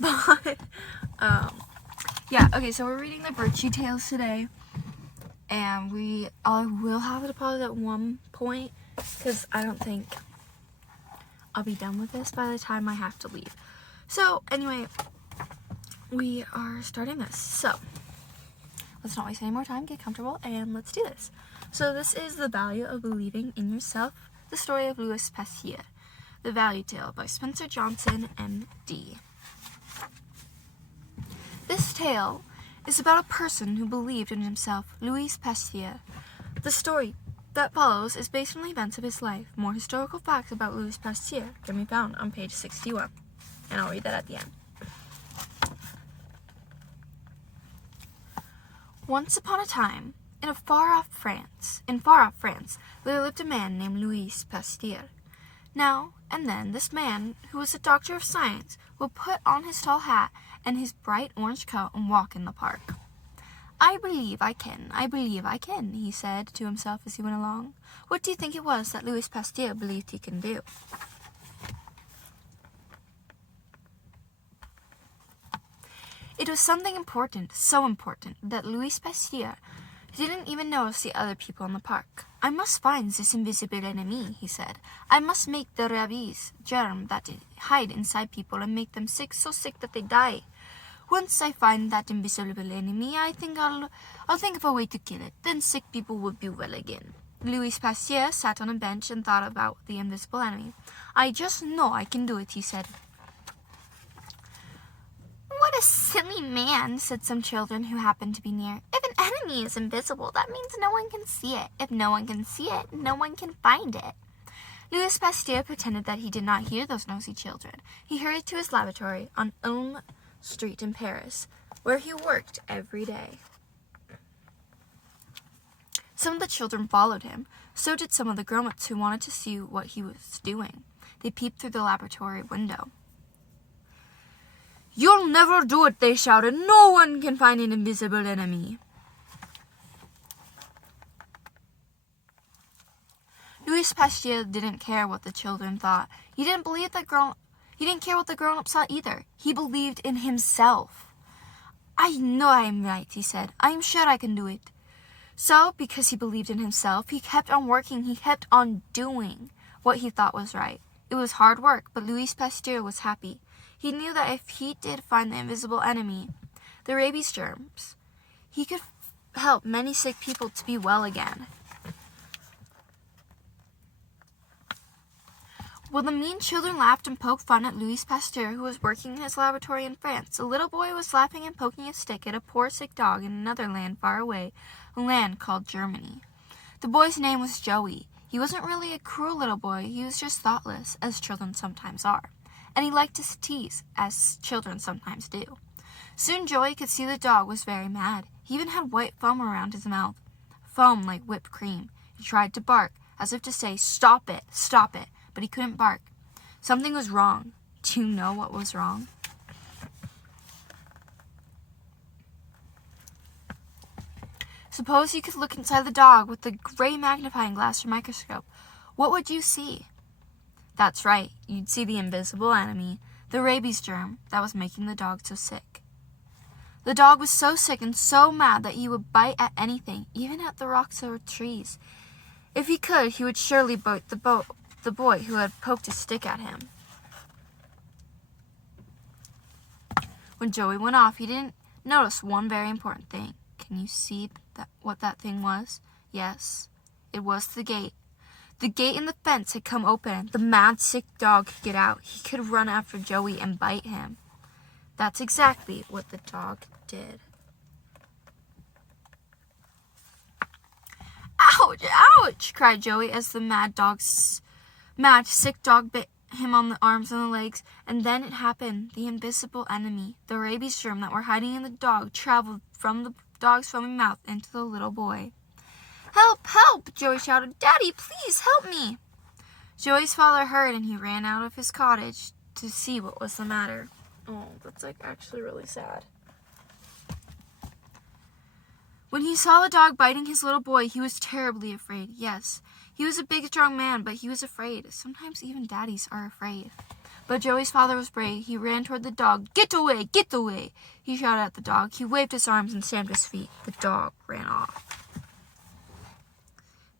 But, yeah, okay, so we're reading the Virtue Tales today. And we will have to pause at one point, because I don't think I'll be done with this by the time I have to leave. So, anyway, we are starting this. So, let's not waste any more time, get comfortable, and let's do this. So, this is The Value of Believing in Yourself, the story of Louis Pasteur. The ValueTale by Spencer Johnson, M.D. This tale is about a person who believed in himself, Louis Pasteur. The story that follows is based on the events of his life. More historical facts about Louis Pasteur can be found on page 61, and I'll read that at the end. Once upon a time, in far-off France, there lived a man named Louis Pasteur. Now and then, this man, who was a doctor of science, would put on his tall hat and his bright orange coat and walk in the park. I believe I can, he said to himself as he went along. What do you think it was that Louis Pasteur believed he can do? It was something important, so important, that Louis Pasteur didn't even notice the other people in the park. I must find this invisible enemy, he said. I must make the rabies germ that hide inside people and make them sick, so sick that they die. Once I find that invisible enemy, I think I'll think of a way to kill it. Then sick people will be well again. Louis Pasteur sat on a bench and thought about the invisible enemy. I just know I can do it, he said. What a silly man, said some children who happened to be near. If an enemy is invisible, that means no one can see it. If no one can see it, no one can find it. Louis Pasteur pretended that he did not hear those nosy children. He hurried to his laboratory on Ulm Street in Paris, where he worked every day. Some of the children followed him. So did some of the grown-ups who wanted to see what he was doing. They peeped through the laboratory window. You'll never do it, they shouted. No one can find an invisible enemy. Louis Pasteur didn't care what the children thought. He didn't care what the grown-ups thought either. He believed in himself. I know I am right, he said. I am sure I can do it. So, because he believed in himself, he kept on working. He kept on doing what he thought was right. It was hard work, but Louis Pasteur was happy. He knew that if he did find the invisible enemy, the rabies germs, he could help many sick people to be well again. While the mean children laughed and poked fun at Louis Pasteur, who was working in his laboratory in France, a little boy was laughing and poking a stick at a poor sick dog in another land far away, a land called Germany. The boy's name was Joey. He wasn't really a cruel little boy. He was just thoughtless, as children sometimes are. And he liked to tease, as children sometimes do. Soon Joey could see the dog was very mad. He even had white foam around his mouth, foam like whipped cream. He tried to bark, as if to say, stop it, but he couldn't bark. Something was wrong. Do you know what was wrong? Suppose you could look inside the dog with the gray magnifying glass or microscope. What would you see? That's right, you'd see the invisible enemy, the rabies germ that was making the dog so sick. The dog was so sick and so mad that he would bite at anything, even at the rocks or trees. If he could, he would surely bite the boy who had poked a stick at him. When Joey went off, he didn't notice one very important thing. Can you see what that thing was? Yes, it was the gate. The gate in the fence had come open. The mad, sick dog could get out. He could run after Joey and bite him. That's exactly what the dog did. Ouch! Ouch! Cried Joey as the mad, sick dog bit him on the arms and the legs. And then it happened. The invisible enemy, the rabies germ that were hiding in the dog, traveled from the dog's foaming mouth into the little boy. Help! Help! Joey shouted. Daddy, please help me! Joey's father heard and he ran out of his cottage to see what was the matter. Oh, that's actually really sad. When he saw the dog biting his little boy, he was terribly afraid. Yes, he was a big, strong man, but he was afraid. Sometimes even daddies are afraid. But Joey's father was brave. He ran toward the dog. "Get away! Get away!" He shouted at the dog. He waved his arms and stamped his feet. The dog ran off.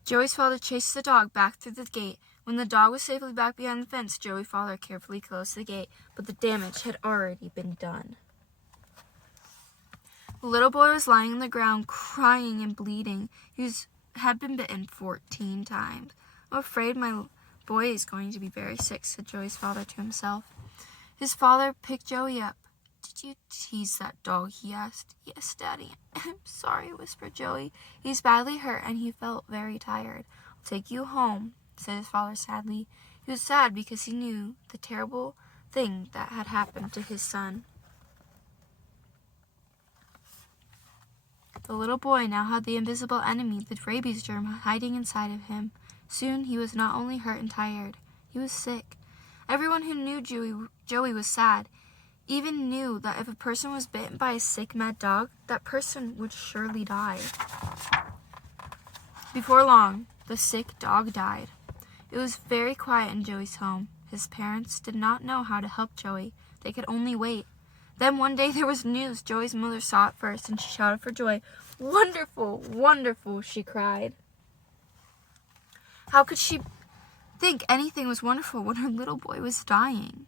Joey's father chased the dog back through the gate. When the dog was safely back behind the fence, Joey's father carefully closed the gate, but the damage had already been done. The little boy was lying on the ground, crying and bleeding. He had been bitten 14 times. "I'm afraid my boy is going to be very sick," said Joey's father to himself. His father picked Joey up. "Did you tease that dog?" he asked. "Yes, Daddy." "I'm sorry," whispered Joey. "He's badly hurt and he felt very tired." "I'll take you home," said his father sadly. He was sad because he knew the terrible thing that had happened to his son. The little boy now had the invisible enemy, the rabies germ, hiding inside of him. Soon he was not only hurt and tired, he was sick. Everyone who knew Joey was sad, even knew that if a person was bitten by a sick, mad dog, that person would surely die. Before long, the sick dog died. It was very quiet in Joey's home. His parents did not know how to help Joey. They could only wait. Then one day there was news. Joey's mother saw it first and she shouted for joy. "Wonderful, wonderful," she cried. How could she think anything was wonderful when her little boy was dying?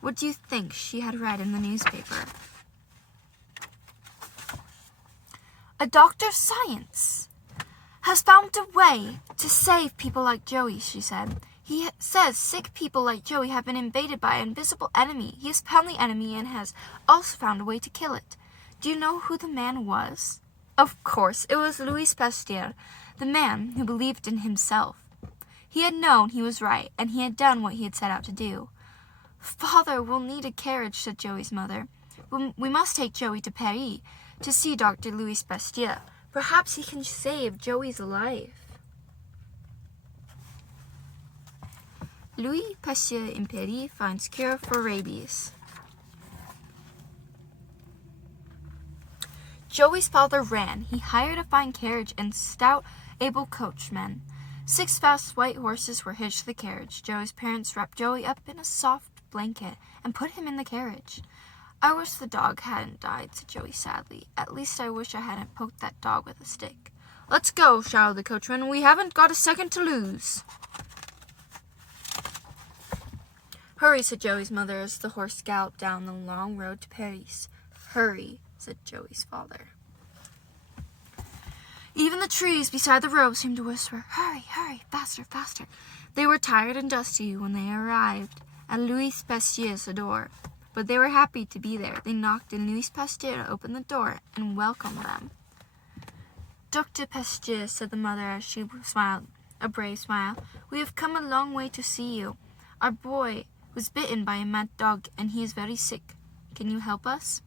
What do you think she had read in the newspaper? "A doctor of science has found a way to save people like Joey," she said. "He says sick people like Joey have been invaded by an invisible enemy. He has found the enemy and has also found a way to kill it." Do you know who the man was? Of course, it was Louis Pasteur, the man who believed in himself. He had known he was right, and he had done what he had set out to do. "Father, we'll need a carriage," said Joey's mother. "We must take Joey to Paris to see Dr. Louis Pasteur. Perhaps he can save Joey's life." Louis Pasteur in Paris finds cure for rabies. Joey's father ran. He hired a fine carriage and stout, able coachmen. 6 fast white horses were hitched to the carriage. Joey's parents wrapped Joey up in a soft blanket and put him in the carriage. "I wish the dog hadn't died," said Joey sadly. "At least I wish I hadn't poked that dog with a stick." "Let's go," shouted the coachman. "We haven't got a second to lose." "Hurry," said Joey's mother as the horse galloped down the long road to Paris. "Hurry," said Joey's father. Even the trees beside the road seemed to whisper, "Hurry, hurry, faster, faster." They were tired and dusty when they arrived at Louis Pasteur's door, but they were happy to be there. They knocked and Louis Pasteur opened the door and welcomed them. "Dr. Pasteur," said the mother as she smiled, a brave smile, "we have come a long way to see you. Our boy was bitten by a mad dog and he is very sick. Can you help us?"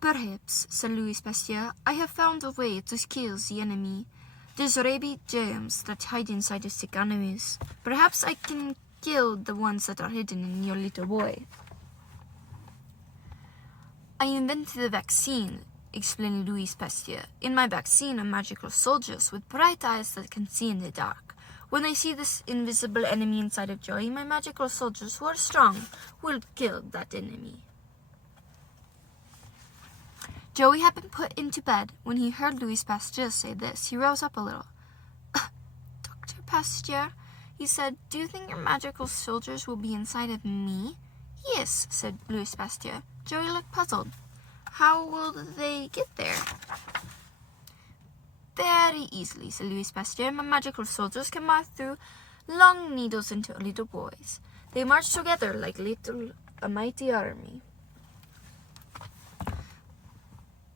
"Perhaps," said Louis Pasteur. "I have found a way to kill the enemy. There's rabies germs that hide inside the sick animals. Perhaps I can kill the ones that are hidden in your little boy." "I invented a vaccine," explained Louis Pasteur. "In my vaccine are magical soldiers with bright eyes that can see in the dark. When they see this invisible enemy inside of Joey, my magical soldiers, who are strong, will kill that enemy." Joey had been put into bed. When he heard Louis Pasteur say this, he rose up a little. "Dr. Pasteur," he said, "do you think your magical soldiers will be inside of me?" "Yes," said Louis Pasteur. Joey looked puzzled. "How will they get there?" "Very easily," said Louis Pasteur. "My magical soldiers can march through long needles into little boys. They march together like a mighty army."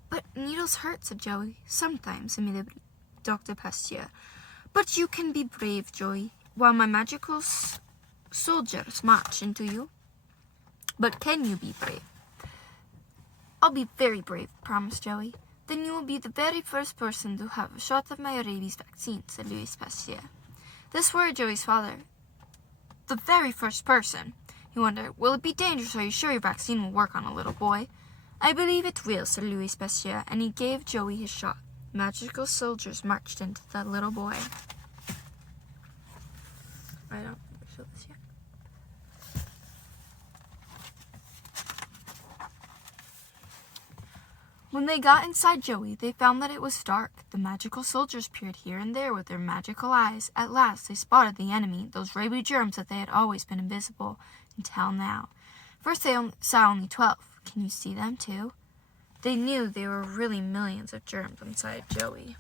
"But needles hurt," said Joey. "Sometimes," admitted Dr. Pasteur. "But you can be brave, Joey, while my magical soldiers march into you." "But can you be brave?" "I'll be very brave," promised Joey. "Then you will be the very first person to have a shot of my rabies vaccine," said Louis Pasteur. This worried Joey's father. "The very first person?" He wondered. "Will it be dangerous? Are you sure your vaccine will work on a little boy?" "I believe it will," said Louis Pasteur, and he gave Joey his shot. Magical soldiers marched into the little boy. I don't show this yet. When they got inside Joey, they found that it was dark. The magical soldiers peered here and there with their magical eyes. At last, they spotted the enemy, those rabies germs that they had always been invisible until now. First, they saw only 12. Can you see them, too? They knew there were really millions of germs inside Joey.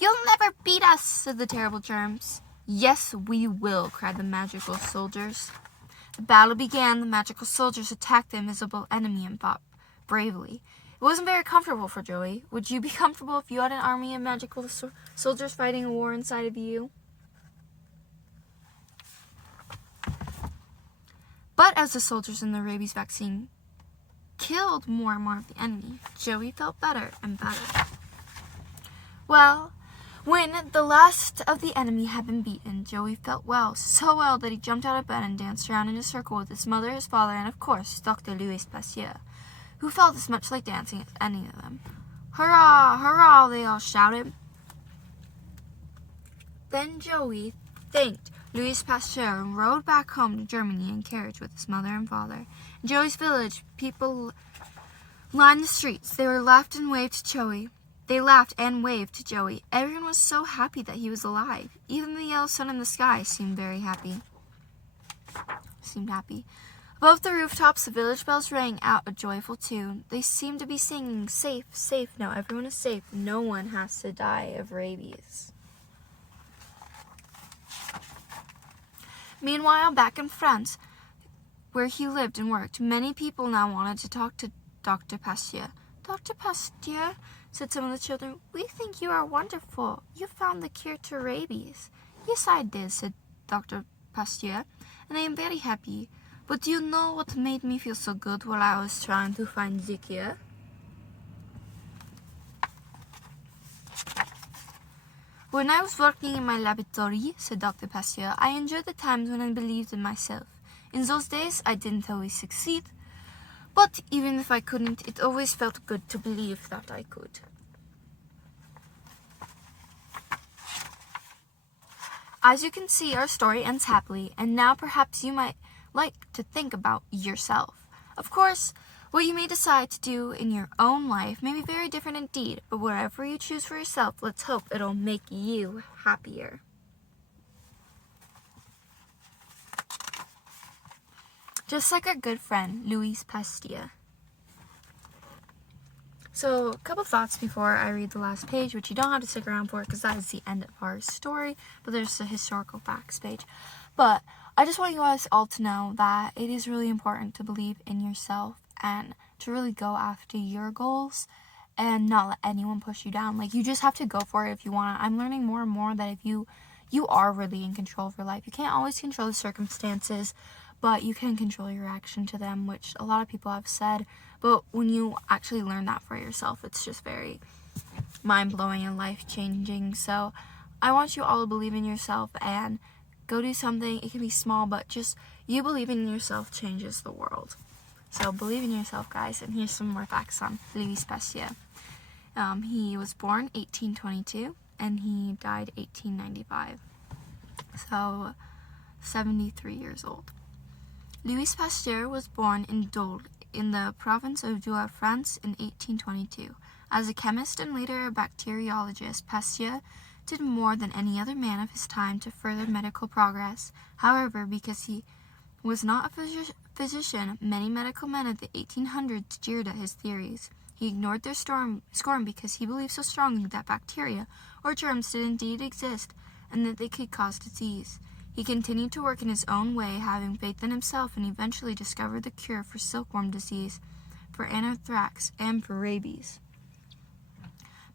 "You'll never beat us," said the terrible germs. "Yes, we will," cried the magical soldiers. The battle began. The magical soldiers attacked the invisible enemy and fought bravely. It wasn't very comfortable for Joey. Would you be comfortable if you had an army of magical soldiers fighting a war inside of you? But as the soldiers in the rabies vaccine killed more and more of the enemy, Joey felt better and better. Well, when the last of the enemy had been beaten, Joey felt well, so well that he jumped out of bed and danced around in a circle with his mother, his father, and of course, Dr. Louis Pasteur, who felt as much like dancing as any of them. "Hurrah! Hurrah!" they all shouted. Then Joey thanked Louis Pasteur and rode back home to Germany in carriage with his mother and father. In Joey's village, people lined the streets. They laughed and waved to Joey. Everyone was so happy that he was alive. Even the yellow sun in the sky seemed happy. Above the rooftops, the village bells rang out a joyful tune. They seemed to be singing, "Safe, safe, now everyone is safe. No one has to die of rabies." Meanwhile, back in France, where he lived and worked, many people now wanted to talk to Dr. Pasteur. "Dr. Pasteur," said some of the children, "we think you are wonderful. You found the cure to rabies." "Yes, I did," said Dr. Pasteur, "and I am very happy. But do you know what made me feel so good while I was trying to find the cure?" "When I was working in my laboratory," said Dr. Pasteur, "I enjoyed the times when I believed in myself. In those days, I didn't always succeed. But even if I couldn't, it always felt good to believe that I could." As you can see, our story ends happily, and now perhaps you might like to think about yourself. Of course, what you may decide to do in your own life may be very different indeed, but whatever you choose for yourself, let's hope it'll make you happier. Just like our good friend, Louis Pasteur. So, a couple thoughts before I read the last page, which you don't have to stick around for because that is the end of our story, but there's the historical facts page. But I just want you guys all to know that it is really important to believe in yourself and to really go after your goals and not let anyone push you down. Like, you just have to go for it if you want to. I'm learning more and more that if you are really in control of your life. You can't always control the circumstances, but you can control your reaction to them, which a lot of people have said. But when you actually learn that for yourself, it's just very mind-blowing and life-changing. So I want you all to believe in yourself and go do something. It can be small, but just you believing in yourself changes the world. So believe in yourself, guys. And here's some more facts on Louis Pasteur. He was born 1822 and he died 1895. So 73 years old. Louis Pasteur was born in Dole in the province of Dour, France in 1822. As a chemist and later a bacteriologist, Pasteur did more than any other man of his time to further medical progress. However, because he was not a physician, many medical men of the 1800s jeered at his theories. He ignored their scorn because he believed so strongly that bacteria or germs did indeed exist and that they could cause disease. He continued to work in his own way, having faith in himself, and eventually discovered the cure for silkworm disease, for anthrax, and for rabies.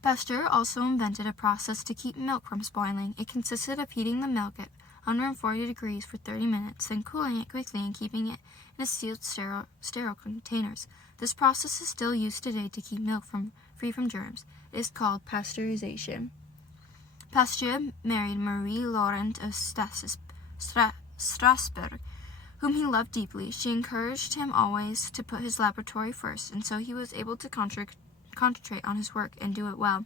Pasteur also invented a process to keep milk from spoiling. It consisted of heating the milk at 140 degrees for 30 minutes, then cooling it quickly and keeping it in a sealed sterile containers. This process is still used today to keep milk free from germs. It is called pasteurization. Pasteur married Marie Laurent of Strasbourg, whom he loved deeply. She encouraged him always to put his laboratory first, and so he was able to concentrate on his work and do it well.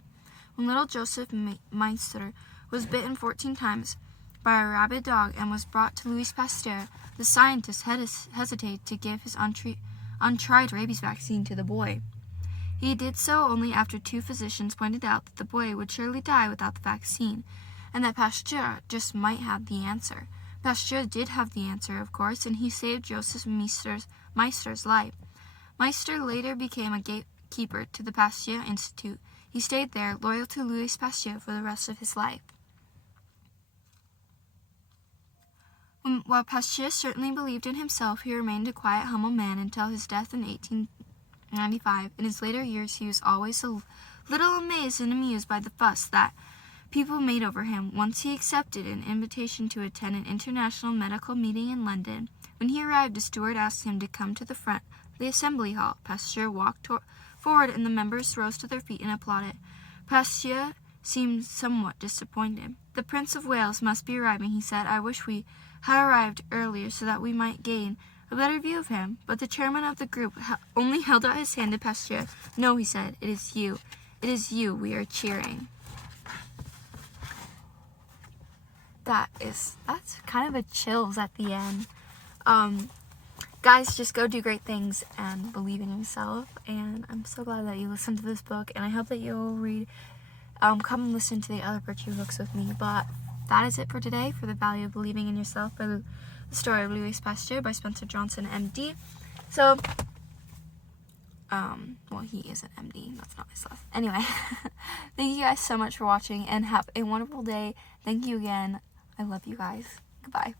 When little Joseph Meister was bitten 14 times, by a rabid dog and was brought to Louis Pasteur, the scientist hesitated to give his untried rabies vaccine to the boy. He did so only after 2 physicians pointed out that the boy would surely die without the vaccine, and that Pasteur just might have the answer. Pasteur did have the answer, of course, and he saved Joseph Meister's life. Meister later became a gatekeeper to the Pasteur Institute. He stayed there, loyal to Louis Pasteur for the rest of his life. While Pasteur certainly believed in himself, he remained a quiet, humble man until his death in 1895. In his later years, he was always a little amazed and amused by the fuss that people made over him. Once he accepted an invitation to attend an international medical meeting in London. When he arrived, a steward asked him to come to the front of the assembly hall. Pasteur walked forward, and the members rose to their feet and applauded. Pasteur seemed somewhat disappointed. "The Prince of Wales must be arriving," he said. "I wish we had arrived earlier so that we might gain a better view of him." But the chairman of the group only held out his hand to Pasteur. "No," he said, "it is you. It is you we are cheering." That's kind of a chills at the end. Guys, just go do great things and believe in yourself. And I'm so glad that you listened to this book, and I hope that you'll read, come and listen to the other virtue books with me. But that is it for today, for The Value of Believing in Yourself by The Story of Louis Pasteur by Spencer Johnson, MD. So, well, he is an MD. That's not my stuff. Anyway, thank you guys so much for watching, and have a wonderful day. Thank you again. I love you guys. Goodbye.